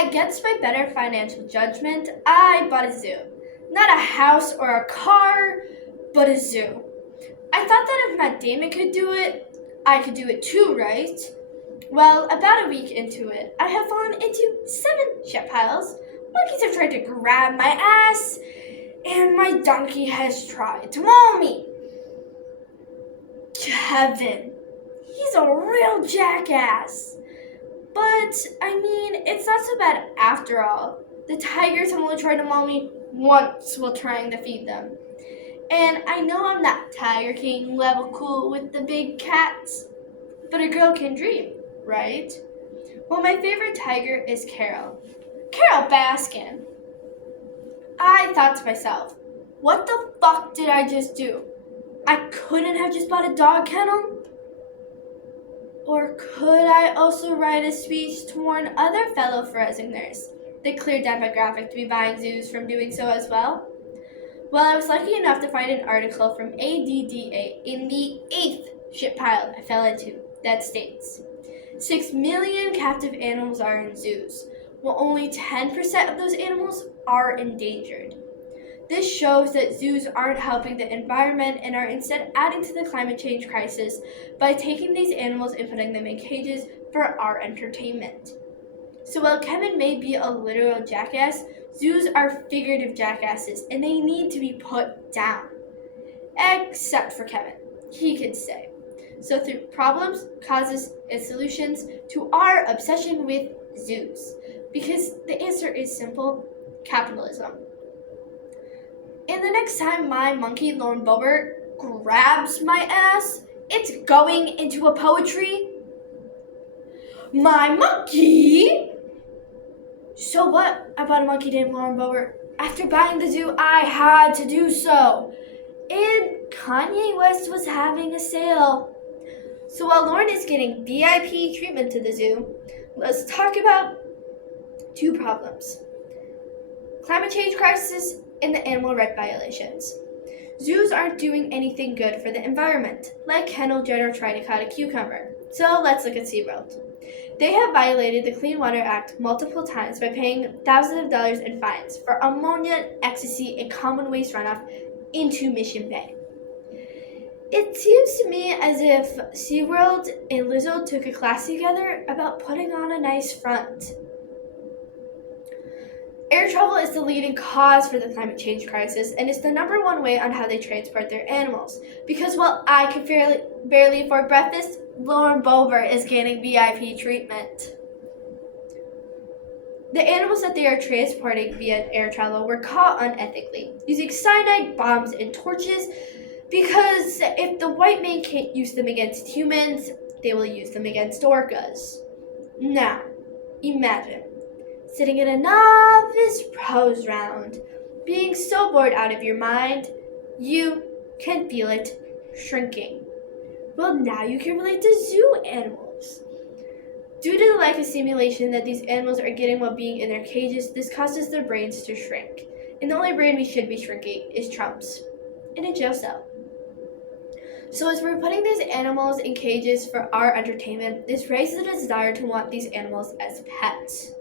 Against my better financial judgment, I bought a zoo. Not a house or a car, but a zoo. I thought that if Matt Damon could do it, I could do it too, right? Well, about a week into it, I have fallen into 7 shit piles. Monkeys have tried to grab my ass, and my donkey has tried to maul me. Kevin, he's a real jackass. But, I mean, it's not so bad after all. The tigers only tried to maul me once while trying to feed them. And I know I'm not Tiger King level cool with the big cats, but a girl can dream, right? Well, my favorite tiger is Carol. Carol Baskin. I thought to myself, what the fuck did I just do? I couldn't have just bought a dog kennel? Or could I also write a speech to warn other fellow foreigners, the clear demographic to be buying zoos from doing so as well? Well, I was lucky enough to find an article from ADDA in the 8th shit pile I fell into that states 6 million captive animals are in zoos, while only 10% of those animals are endangered. This shows that zoos aren't helping the environment and are instead adding to the climate change crisis by taking these animals and putting them in cages for our entertainment. So while Kevin may be a literal jackass, zoos are figurative jackasses and they need to be put down. Except for Kevin. He can stay. So through problems, causes, and solutions to our obsession with zoos. Because the answer is simple: capitalism. And the next time my monkey, Lauren Boebert, grabs my ass, it's going into a poetry. My monkey! So what about a monkey named Lauren Boebert? After buying the zoo, I had to do so. And Kanye West was having a sale. So while Lauren is getting VIP treatment to the zoo, let's talk about 2 problems: climate change crisis and the animal rights violations. Zoos aren't doing anything good for the environment, like Kendall Jenner trying to cut a cucumber. So let's look at SeaWorld. They have violated the Clean Water Act multiple times by paying thousands of dollars in fines for ammonia, ecstasy, and common waste runoff into Mission Bay. It seems to me as if SeaWorld and Lizzo took a class together about putting on a nice front. Air travel is the leading cause for the climate change crisis and is the #1 way on how they transport their animals. Because while I can barely afford breakfast, Lauren Boebert is getting VIP treatment. The animals that they are transporting via air travel were caught unethically, using cyanide bombs and torches, because if the white man can't use them against humans, they will use them against orcas. Now, imagine sitting in a novice prose round, being so bored out of your mind, you can feel it shrinking. Well, now you can relate to zoo animals. Due to the lack of stimulation that these animals are getting while being in their cages, this causes their brains to shrink. And the only brain we should be shrinking is Trump's, in a jail cell. So as we're putting these animals in cages for our entertainment, this raises the desire to want these animals as pets.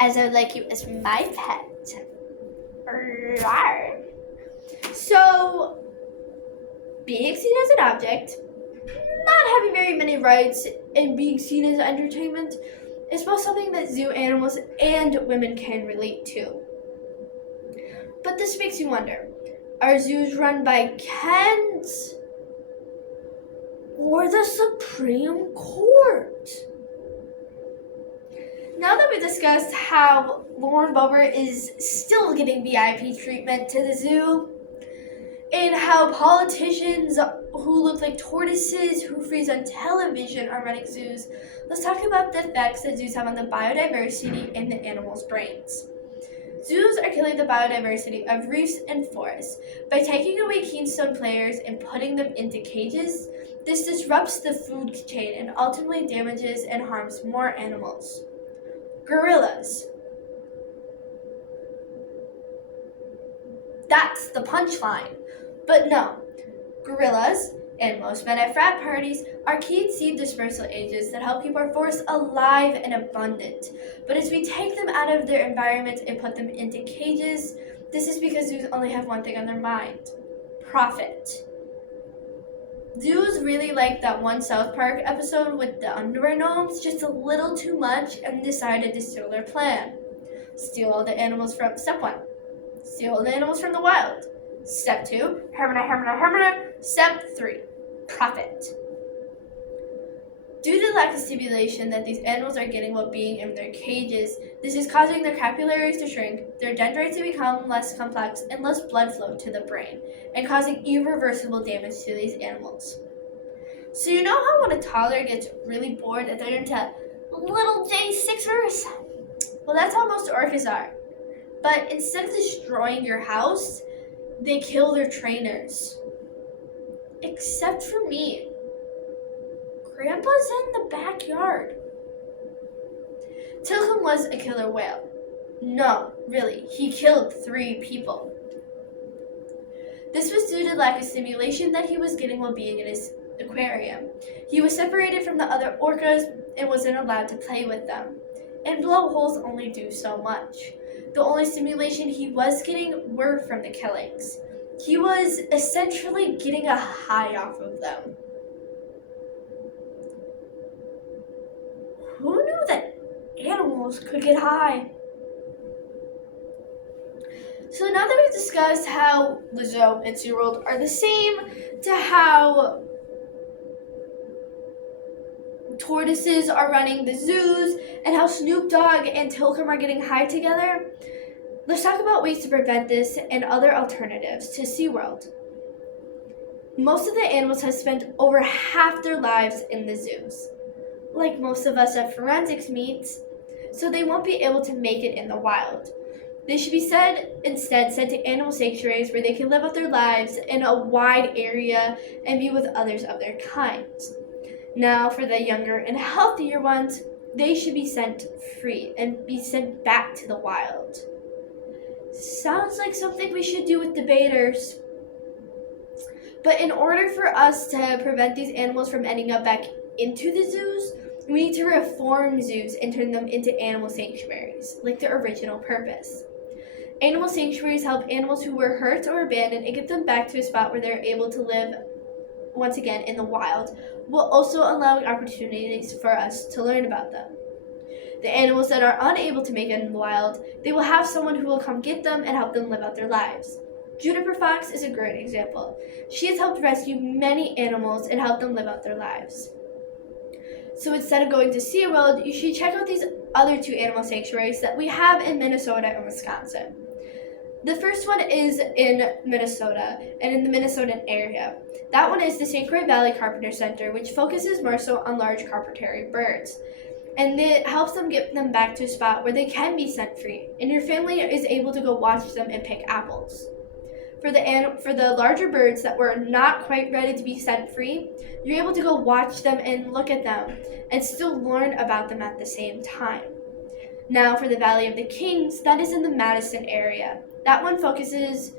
As I would like you as my pet. Rawr. So, being seen as an object, not having very many rights, and being seen as entertainment is both something that zoo animals and women can relate to. But this makes you wonder, are zoos run by Kens or the Supreme Court? Now that we've discussed how Lauren Boebert is still getting VIP treatment to the zoo, and how politicians who look like tortoises who freeze on television are running zoos, let's talk about the effects that zoos have on the biodiversity in the animals' brains. Zoos are killing the biodiversity of reefs and forests. By taking away keystone players and putting them into cages, this disrupts the food chain and ultimately damages and harms more animals. Gorillas. That's the punchline. But no, gorillas, and most men at frat parties, are key seed dispersal agents that help keep our forests alive and abundant. But as we take them out of their environment and put them into cages, this is because zoos only have one thing on their mind: profit. Zoos really like that one South Park episode with the underwear gnomes just a little too much and decided to steal their plan. Steal all the animals from step 1. Steal all the animals from the wild. Step 2, hermina. Step 3, profit. Due to the lack of stimulation that these animals are getting while being in their cages, this is causing their capillaries to shrink, their dendrites to become less complex, and less blood flow to the brain, and causing irreversible damage to these animals. So you know how when a toddler gets really bored, they turn into little J6ers? Well, that's how most orcas are. But instead of destroying your house, they kill their trainers. Except for me. Grandpa's in the backyard. Tilcomb was a killer whale. No, really, he killed 3 people. This was due to lack of stimulation that he was getting while being in his aquarium. He was separated from the other orcas and wasn't allowed to play with them. And blowholes only do so much. The only stimulation he was getting were from the killings. He was essentially getting a high off of them. Who knew that animals could get high? So now that we've discussed how the zoo and SeaWorld are the same to how tortoises are running the zoos and how Snoop Dogg and Tilcomb are getting high together, let's talk about ways to prevent this and other alternatives to SeaWorld. Most of the animals have spent over half their lives in the zoos, like most of us at forensics meets, so they won't be able to make it in the wild. They should be instead sent to animal sanctuaries where they can live out their lives in a wide area and be with others of their kind. Now, for the younger and healthier ones, they should be sent free and be sent back to the wild. Sounds like something we should do with debaters. But in order for us to prevent these animals from ending up back into the zoos, we need to reform zoos and turn them into animal sanctuaries, like their original purpose. Animal sanctuaries help animals who were hurt or abandoned and get them back to a spot where they're able to live once again in the wild, while also allowing opportunities for us to learn about them. The animals that are unable to make it in the wild, they will have someone who will come get them and help them live out their lives. Juniper Fox is a great example. She has helped rescue many animals and help them live out their lives. So instead of going to SeaWorld, you should check out these other 2 animal sanctuaries that we have in Minnesota and Wisconsin. The first one is in Minnesota and in the Minnesotan area. That one is the St. Croix Valley Carpenter Center, which focuses more so on large carpentary birds. And it helps them get them back to a spot where they can be sent free, and your family is able to go watch them and pick apples. For the larger birds that were not quite ready to be sent free, you're able to go watch them and look at them and still learn about them at the same time. Now for the Valley of the Kings, that is in the Madison area. That one focuses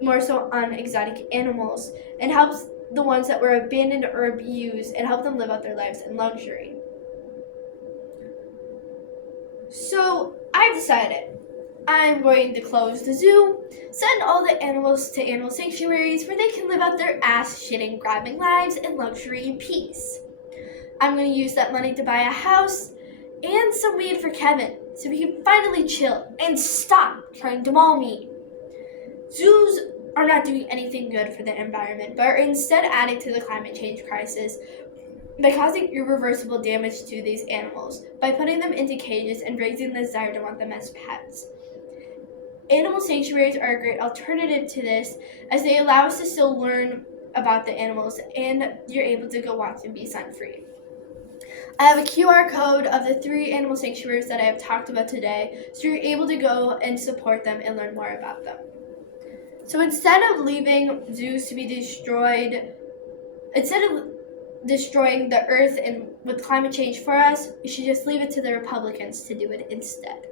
more so on exotic animals and helps the ones that were abandoned or abused and help them live out their lives in luxury. So I've decided I'm going to close the zoo, send all the animals to animal sanctuaries where they can live out their ass-shitting, grabbing lives in luxury and peace. I'm going to use that money to buy a house and some weed for Kevin so we can finally chill and stop trying to maul me. Zoos are not doing anything good for the environment, but are instead adding to the climate change crisis by causing irreversible damage to these animals by putting them into cages and raising the desire to want them as pets. Animal sanctuaries are a great alternative to this as they allow us to still learn about the animals and you're able to go watch and be sent free. I have a QR code of the 3 animal sanctuaries that I have talked about today, so you're able to go and support them and learn more about them. So instead of leaving zoos to be destroyed, instead of destroying the earth and with climate change for us, we should just leave it to the Republicans to do it instead.